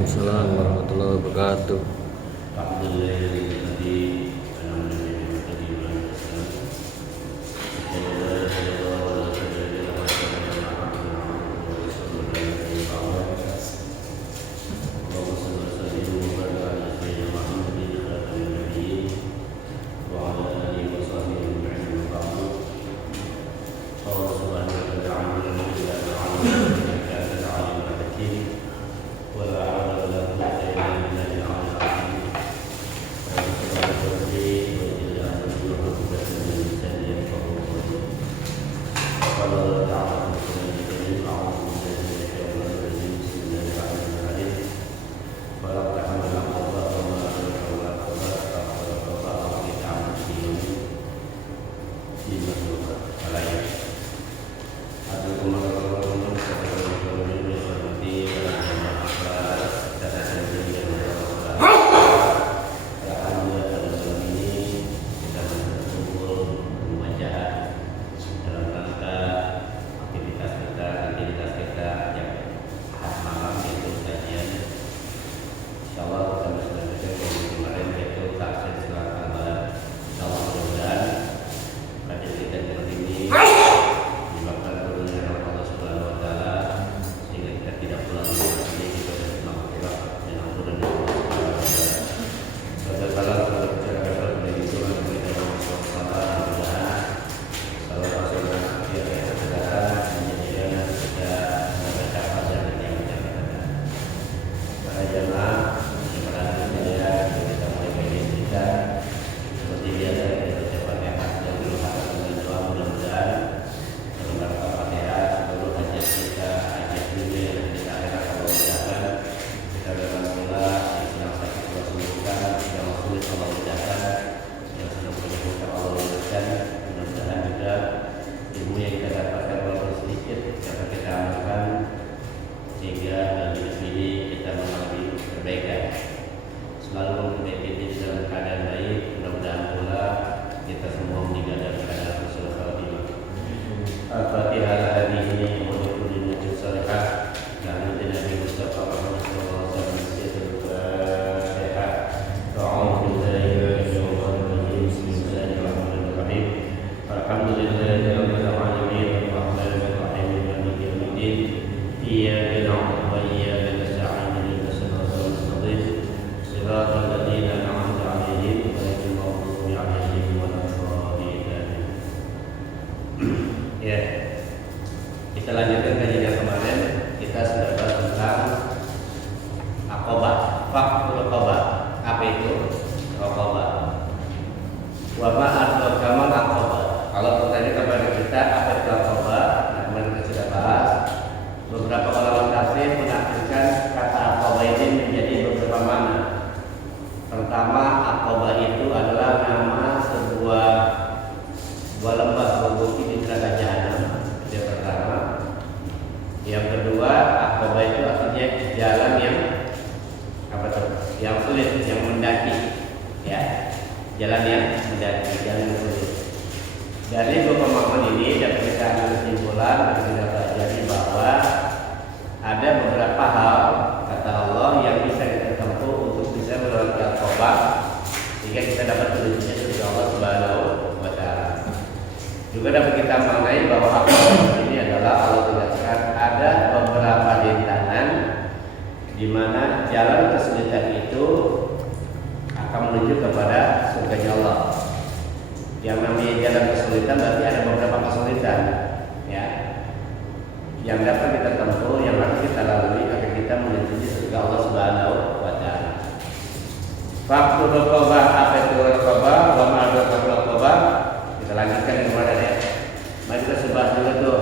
Waalaikumsalam warahmatullahi wabarakatuh. Kita lanjutkan kajian yang kemarin. Kita sudah bahas tentang aqabah, fakul aqabah. Apa itu aqabah? Wa ma adraka mal aqabah. Kalau bertanya kepada kita apa itu aqabah, nah kemarin kita sudah bahas. Beberapa ulama tafsir menafsirkan kata aqabah ini menjadi beberapa makna. Pertama, aqabah itu adalah nama sebuah lembah, sebuah bukit di neraka jahanam. Yang pertama. Yang kedua, aqabah itu artinya jalan yang yang sulit, yang mendaki, ya, jalan yang mendaki, jalan yang sulit. Dari dua pemahaman ini dapat kita ambil kesimpulan dan kita pelajari bahwa ada beberapa hal kata Allah yang bisa kita tempuh untuk bisa melewati aqabah sehingga kita dapat menuju surga Allah Subhanahu wa Ta'ala. Juga dapat kita maknai bahwa aqabah ini adalah Allah tegaskan ada beberapa rintangan di mana jalan kesulitan itu akan menuju kepada surganya Allah. Yang namanya jalan kesulitan berarti ada beberapa kesulitan, ya, yang dapat kita tempuh, yang harus kita lalui agar kita menuju surga Allah Subhanahu wa Ta'ala. Fakul aqabah, apa itu aqabah? Wa ma adraka mal aqabah? Kita lanjutkan yang kemarin ya. Mari kita bahas dulu tuh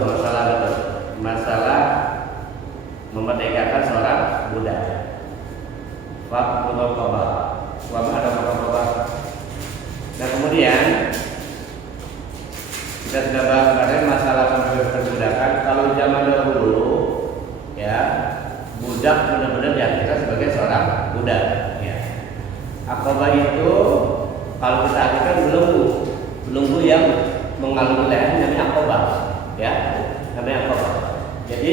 masalah memerdekakan seorang budak. Fakul aqabah, wa ma adraka mal aqabah. Nah kemudian kita sudah bahas kemarin masalah perbudakan. Kalau zaman dahulu, ya, budak benar-benar diartikan sebagai seorang budak. Ya. Aqabah itu kalau kita artikan belenggu yang mengalami leher namanya aqabah, ya, namanya aqabah. Jadi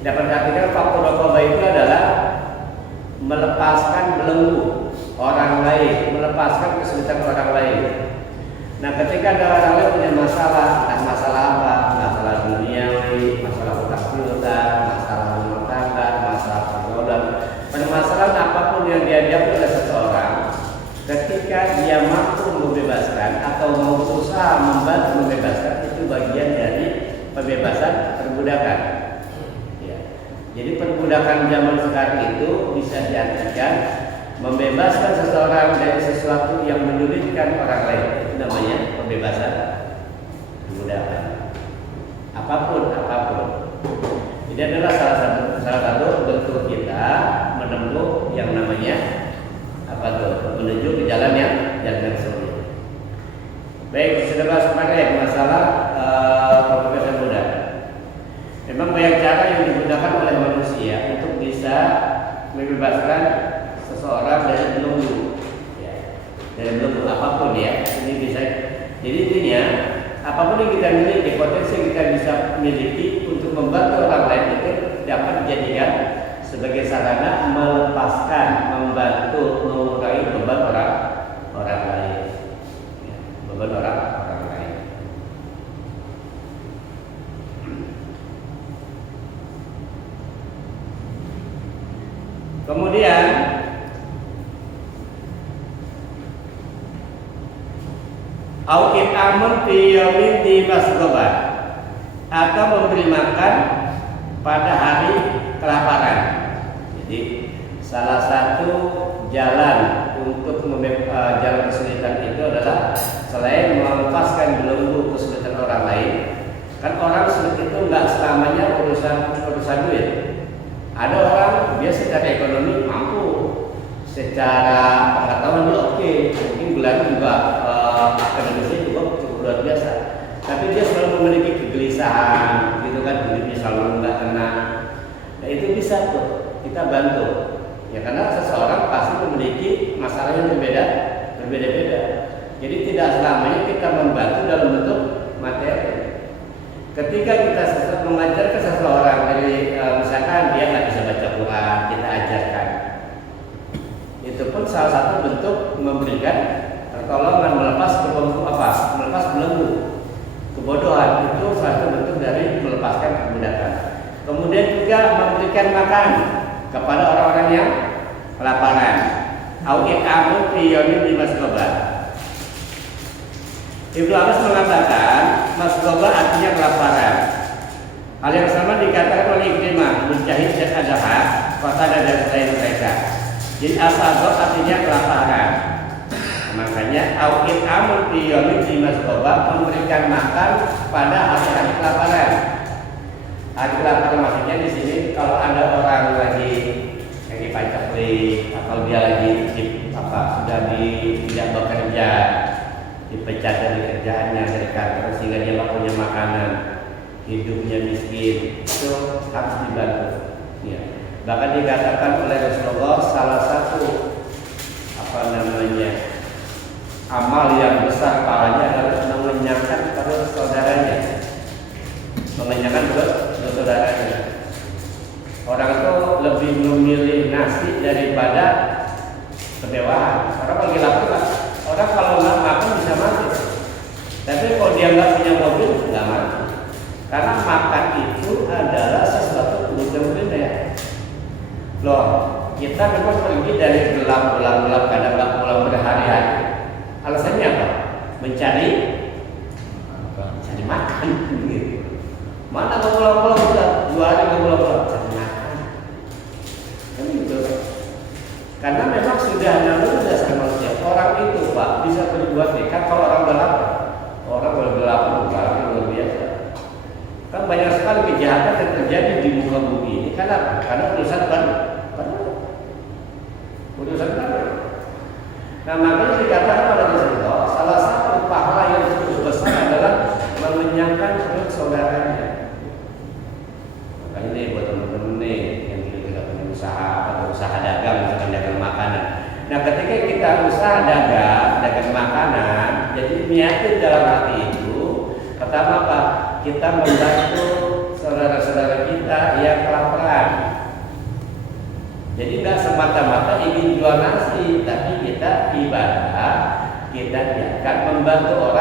dapat diartikan faktor aqabah itu adalah melepaskan belenggu orang lain, melepaskan kesulitan orang lain. Nah, ketika ada orang lain punya masalah, entah masalah apa, masalah duniawi, masalah hutang piutang, masalah rumah tangga, masalah pergaulan, permasalahan apapun yang dihadapi oleh seseorang, ketika dia mampu membebaskan atau mau berusaha membantu membebaskan, itu bagian dari pembebasan perbudakan. Ya. Jadi perbudakan zaman sekarang itu bisa diartikan membebaskan seseorang dari sesuatu yang menyulitkan orang lain. Itu namanya pembebasan perbudakan. Apapun. Ini adalah salah satu bentuk kita menempuh yang namanya menuju ke jalan yang sulit. Baik, sudah bahas kemarin masalah pembebasan budak. Memang banyak cara yang digunakan oleh manusia untuk bisa membebaskan seseorang dari belenggu, ya, dari belenggu apapun ya. Ini bisa. Jadi intinya apapun yang kita miliki, potensi yang kita bisa miliki untuk membantu orang lain itu dapat dijadikan sebagai sarana melepaskan, membantu, mengurangi beban orang lain, ya, beban orang lain. Kemudian Aukit amun piyomin di masgobah, atau memberi makan pada hari kelaparan. Jadi salah satu jalan untuk jalan kesulitan itu adalah selain melepaskan belenggu kesulitan orang lain. Kan orang sulit itu nggak selamanya urusan duit. Ada orang dia secara ekonomi mampu, secara pengetahuan dia oke, mungkin bulan juga akademisnya juga cukup luar biasa. Tapi dia selalu memiliki kegelisahan, gitu kan, hidupnya selalu nggak tenang. Nah itu bisa tuh kita bantu, ya karena seseorang pasti memiliki masalah yang berbeda-beda. Jadi tidak selamanya kita membantu dalam bentuk materi. Ketika kita mengajarkan seseorang dari misalkan dia nggak bisa baca Quran, kita ajarkan. Itu pun salah satu bentuk memberikan pertolongan, melepas belenggu. Kebodohan itu salah satu bentuk dari melepaskan perbudakan. Kemudian juga memberikan makan kepada orang-orang yang kelaparan. Aukit amun piyomin di masgobah. Ibnu Abbas mengatakan masgobah artinya kelaparan. Hal yang sama dikatakan oleh Ikrimah, Mujahid dan Adaha, Qatadah dan selain mereka. Jadi asabot artinya kelaparan. Makanya aukit amun piyomin di masgobah, memberikan makan pada hari-hari kelaparan. Hari kelaparan maksudnya di sini kalau ada orang lagi paceklik atau dia lagi sudah tidak bekerja, dipecat dari kerjaannya, dari kantor sehingga dia nggak punya makanan, hidupnya miskin, itu harus dibantu. Ya. Bahkan dikatakan oleh Rasulullah salah satu amal yang besar pahalanya adalah mengenyangkan perut saudaranya, mengenyangkan perut saudaranya. Orang itu lebih memilih nasi daripada kemewahan. Orang lagi lapar, orang kalau nggak makan bisa mati. Tapi kalau dia nggak punya mobil nggak mati. Karena makan itu adalah sesuatu kebutuhan primer. Loh, kita memang pergi dari gelap kadang nggak pulang berhari-hari. Alasannya apa? Mencari makan. Gitu. Mana nggak pulang-pulang sudah 2 hari nggak pulang-pulang cari makan. Kan gitu. Karena memang sudah naluri dasar manusia. Orang itu Pak bisa berbuat nekat kalau orang udah lapar. Orang udah lapar luar biasa. Kan banyak sekali kejahatan yang terjadi di muka bumi ini. Karena urusan kan. Nah makanya dikatakan pada Rasulullah salah satu pahala yang cukup besar adalah mengenyangkan perut saudaranya. Makanya ini buat teman-teman nih yang tidak punya usaha atau usaha dagang, misalkan dagang makanan. Nah ketika kita usaha dagang makanan, jadi niatin dalam hati itu pertama apa? Kita membantu saudara-saudara kita yang kelaparan. Jadi nggak semata-mata ingin jual nasi, tapi kita ibadah, kita niatkan membantu